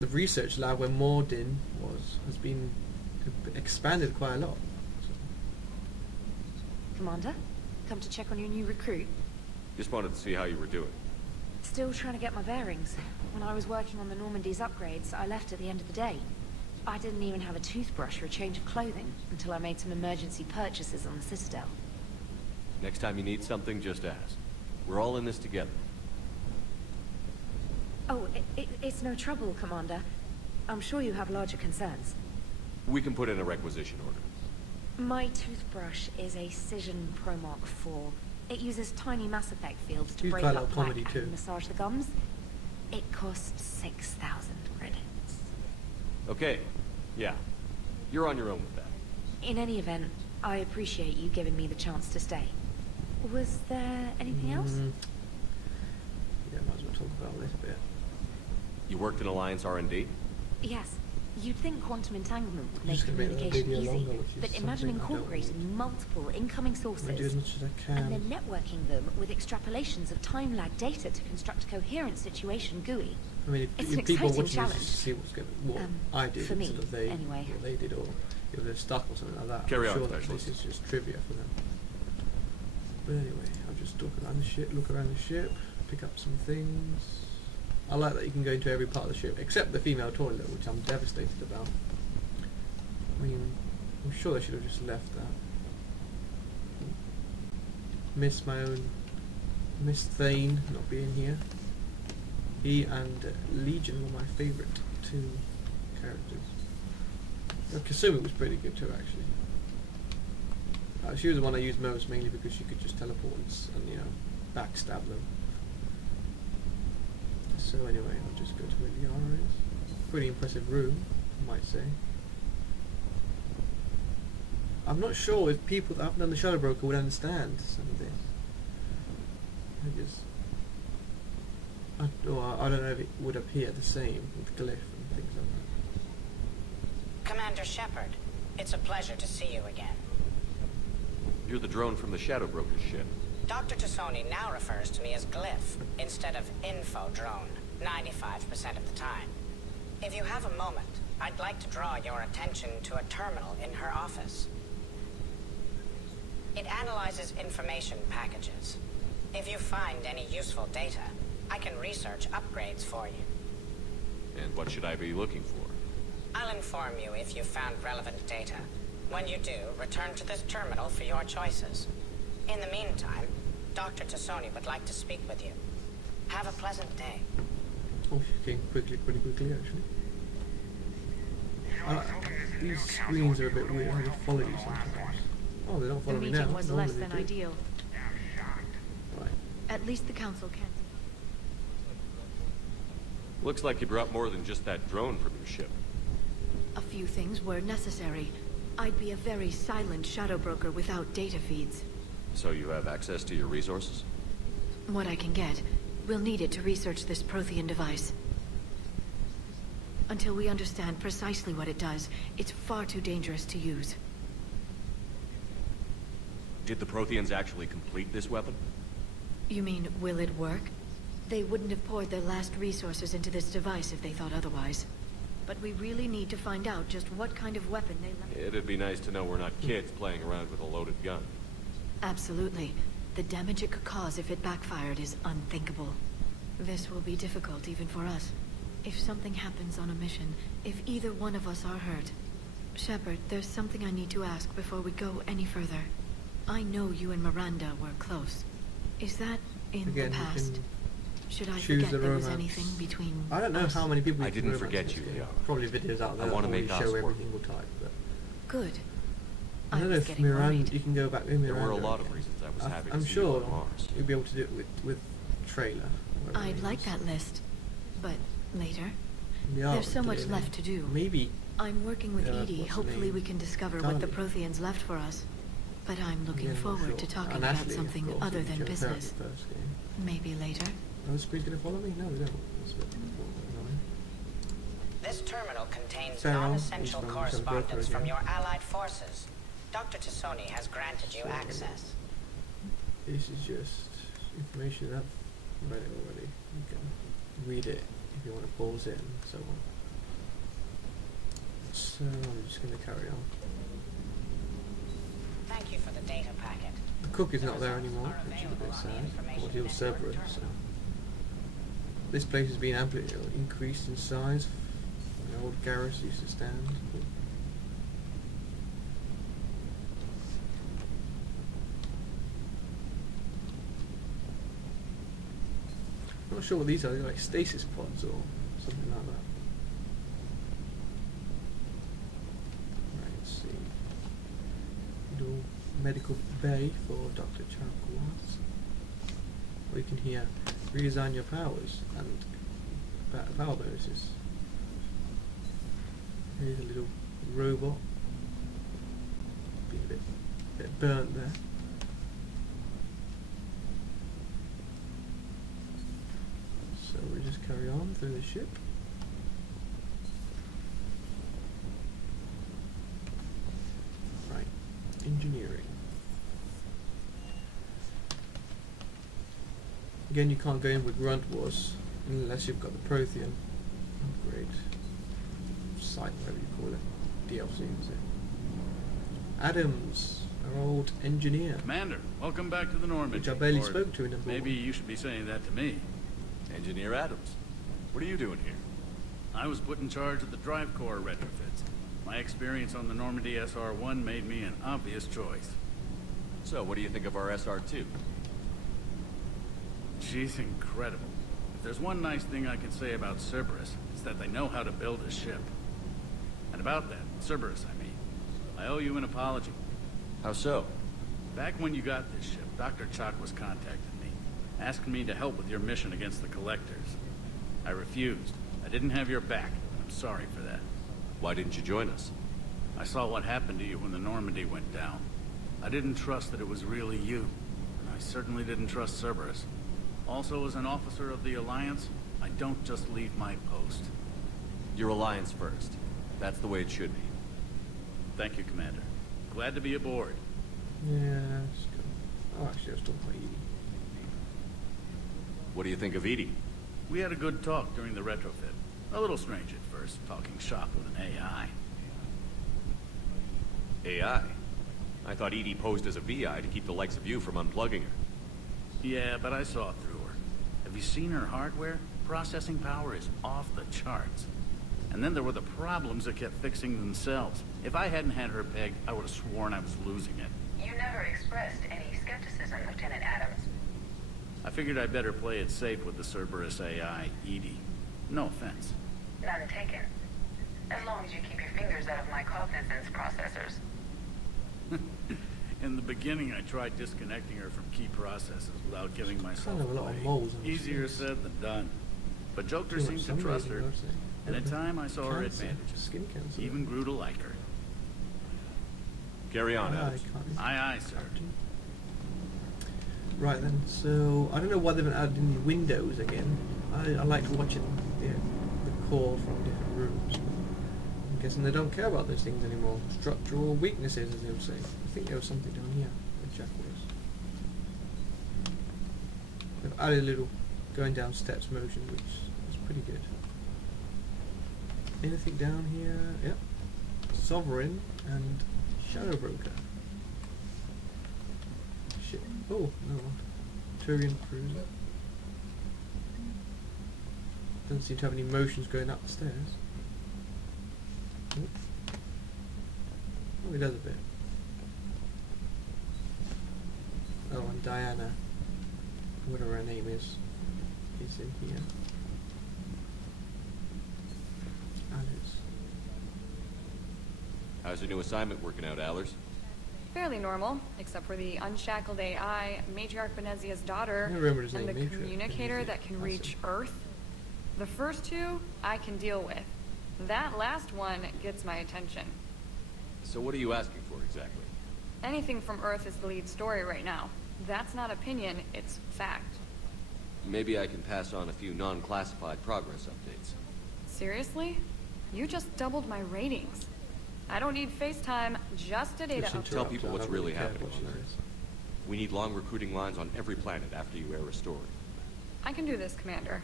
the research lab where Mordin has been expanded quite a lot. So. Commander, come to check on your new recruit. Just wanted to see how you were doing. Still trying to get my bearings. When I was working on the Normandy's upgrades, I left at the end of the day. I didn't even have a toothbrush or a change of clothing until I made some emergency purchases on the Citadel. Next time you need something, just ask. We're all in this together. Oh, it's no trouble, Commander. I'm sure you have larger concerns. We can put in a requisition order. My toothbrush is a Cision Pro Mark IV. It uses tiny Mass Effect fields to break up plaque and massage the gums. It costs 6,000 credits. Okay. Yeah. You're on your own with that. In any event, I appreciate you giving me the chance to stay. Was there anything else? Yeah, might as well talk about this a bit. You worked in Alliance R&D? Yes. You'd think quantum entanglement would make communication easy, but imagine incorporating multiple incoming sources and then networking them with extrapolations of time-lag data to construct a coherent situation GUI. I mean, if people watching this see what I did for me, instead of they, anyway. what they did, or if they're stuck or something like that, Carry I'm on, sure that this is just trivia for them. But anyway, I'll just look around the ship, pick up some things. I like that you can go into every part of the ship, except the female toilet, which I'm devastated about. I mean, I'm sure they should have just left that. Miss Thane not being here. He and Legion were my favourite two characters. Kasumi was pretty good too, actually. She was the one I used most, mainly because she could just teleport and you know, backstab them. So anyway, I'll just go to where Liara is. Pretty impressive room, I might say. I'm not sure if people that haven't done the Shadow Broker would understand some of this. I don't know if it would appear the same with glyph and things like that. Commander Shepard, it's a pleasure to see you again. You're the drone from the Shadow Broker's ship. Dr. T'Soni now refers to me as Glyph instead of Info Drone, 95% of the time. If you have a moment, I'd like to draw your attention to a terminal in her office. It analyzes information packages. If you find any useful data, I can research upgrades for you. And what should I be looking for? I'll inform you if you found relevant data. When you do, return to this terminal for your choices. In the meantime, Dr. T'Soni would like to speak with you. Have a pleasant day. Oh, she came pretty quickly actually. These screens are a bit weird, they follow you sometimes. Oh, they don't follow me now. The meeting was less than ideal. Right. At least the Council can. Looks like you brought more than just that drone from your ship. A few things were necessary. I'd be a very silent Shadow Broker without data feeds. So you have access to your resources? What I can get. We'll need it to research this Prothean device. Until we understand precisely what it does, it's far too dangerous to use. Did the Protheans actually complete this weapon? You mean, will it work? They wouldn't have poured their last resources into this device if they thought otherwise. But we really need to find out just what kind of weapon they... It'd be nice to know we're not kids playing around with a loaded gun. Absolutely. The damage it could cause if it backfired is unthinkable. This will be difficult even for us. If something happens on a mission, if either one of us are hurt... Shepard, there's something I need to ask before we go any further. I know you and Miranda were close. Is that in the past? Should I forget there was anything between I don't know how many people I didn't forget you, Liara. Probably videos out there I want to make show us every work. single type, but... Good. I don't know if Miranda, you can go back with Miranda. There were a lot of reasons I was happy to I'm see sure you on Mars. you'll be able to do it with trailer. I'd like that list, but later. Yeah, There's so much left to do. Maybe. I'm working with Edie. Hopefully we can discover what the Protheans left for us. But I'm looking forward to talking about something other than business. Maybe later. Are the screen's gonna follow me? No, they don't. That's a bit annoying. This terminal contains non-essential correspondence from your allied forces. Dr. T'Soni has granted you access. This is just information I've read it already. You can read it if you want to pause it and so on. So I'm just going to carry on. Thank you for the data packet. The cook is not there anymore, which is a bit sad. Or the old Cerberus. So. This place has been amply increased in size. The old Garrus used to stand. I'm not sure what these are. They're like stasis pods or something like that. Right, let's see. Little medical bay for Dr. Chakwas. Or you can hear reassign your powers and power bonuses. Here's a little robot. Being a bit burnt there. So we just carry on through the ship. Right, engineering. Again, you can't go in with Grunt Wars unless you've got the Prothean upgrade site, whatever you call it. DLC, is it? Adams, our old engineer. Commander, welcome back to the Normandy. Which I barely Or spoke to in the maybe you should be saying that to me. Engineer Adams, what are you doing here? I was put in charge of the drive core retrofits. My experience on the Normandy SR-1 made me an obvious choice. So, what do you think of our SR-2? She's incredible. If there's one nice thing I can say about Cerberus, it's that they know how to build a ship. And about that, Cerberus, I mean, I owe you an apology. How so? Back when you got this ship, Dr. Chakwas contacted me, asking me to help with your mission against the Collectors. I refused. I didn't have your back. I'm sorry for that. Why didn't you join us? I saw what happened to you when the Normandy went down. I didn't trust that it was really you, and I certainly didn't trust Cerberus. Also, as an officer of the Alliance, I don't just leave my post. Your Alliance first. That's the way it should be. Thank you, Commander. Glad to be aboard. Yeah, let's go. Oh, actually, I was talking about Edie. What do you think of Edie? We had a good talk during the retrofit. A little strange at first, talking shop with an AI. AI? I thought Edie posed as a VI to keep the likes of you from unplugging her. Yeah, but I saw through her. Have you seen her hardware? Processing power is off the charts. And then there were the problems that kept fixing themselves. If I hadn't had her pegged, I would have sworn I was losing it. You never expressed any skepticism, Lieutenant Adams. I figured I'd better play it safe with the Cerberus AI, Edie. No offense. None taken. As long as you keep your fingers out of my cognizance processors. In the beginning, I tried disconnecting her from key processes without giving myself Kind of a lot of away. moles on the Easier face. said than done. But Joker Too much seemed to trust her, sunbathing, I'd say. and in time I saw her Cancer, advantages. skin cancer. Even grew to like her. Carry on, Ah, I Adams. can't. Aye, aye, sir. Right then, so I don't know why they haven't added any windows again. I like watching the core from different rooms. I'm guessing they don't care about those things anymore. Structural weaknesses, as they would say. I think there was something down here where Jack was. They've added a little going down steps motion, which is pretty good. Anything down here? Yep. Sovereign and Shadow Broker. Shit. Oh, no. Turian Cruiser. Doesn't seem to have any motions going up the stairs. Oh, it does a bit. Oh, and Diana, whatever her name is in here. Alice. How's your new assignment working out, Allers? Fairly normal, except for the unshackled AI, Matriarch Benezia's daughter, I remember his and the name, Matriarch communicator Benezia. that can That's reach it. Earth. The first two, I can deal with. That last one gets my attention. So what are you asking for exactly? Anything from Earth is the lead story right now. That's not opinion, it's fact. Maybe I can pass on a few non-classified progress updates. Seriously? You just doubled my ratings. I don't need FaceTime, just a data Just update. Tell interrupt, people I what's don't really care happening what she on Earth. says. We need long recruiting lines on every planet after you air a story. I can do this, Commander.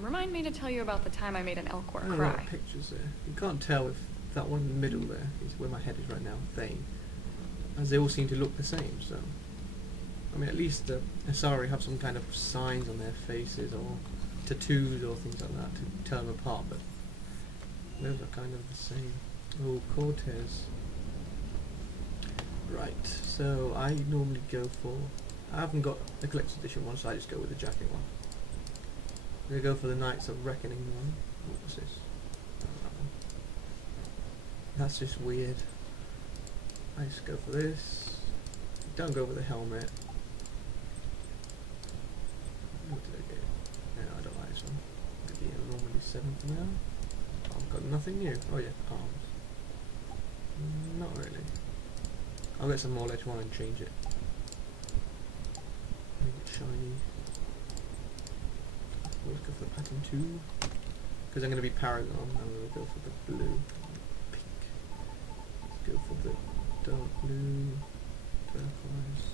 Remind me to tell you about the time I made an Elcor I don't know cry. what pictures there. You can't tell if that one in the middle there is where my head is right now, Thane, as they all seem to look the same. So I mean, at least the Asari have some kind of signs on their faces or tattoos or things like that to tell them apart, but those are kind of the same. Oh, Cortez. Right, so I normally go for... I haven't got the collector's edition one, so I just go with the jacket one. I'm going to go for the Knights of Reckoning one. What was this? Oh, that one. That's just weird. I just go for this. Don't go for the helmet. What did I get? No, I don't like this one. I'll get the Normandy 7 for now. I've got nothing new. Oh yeah, arms. Not really. I'll get some more later on and change it. Make it shiny. Let's go for the pattern 2. Because I'm going to be Paragon, I'm going to go for the blue. Pink. Let's go for the dark blue. Turquoise.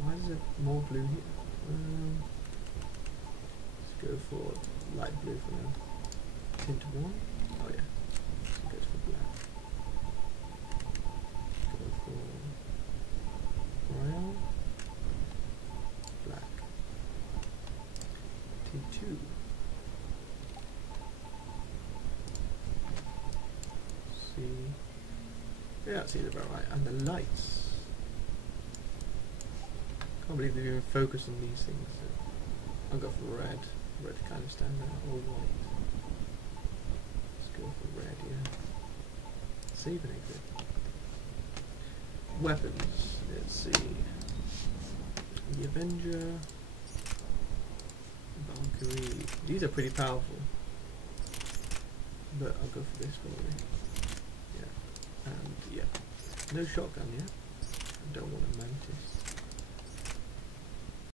Why is there more blue here? Let's go for light blue for now. Tint 1. Oh yeah. So it goes for black. Go for brown. Black. T2. See. Yeah, that seems about right. And the lights. Can't believe they've even focused on these things. I'll go for red. Red kind of stand out. Or white. Let's go for red, yeah. Save and exit. Weapons. Let's see. The Avenger. Valkyrie. These are pretty powerful. But I'll go for this probably. Yeah. And yeah. No shotgun, yeah? I don't want a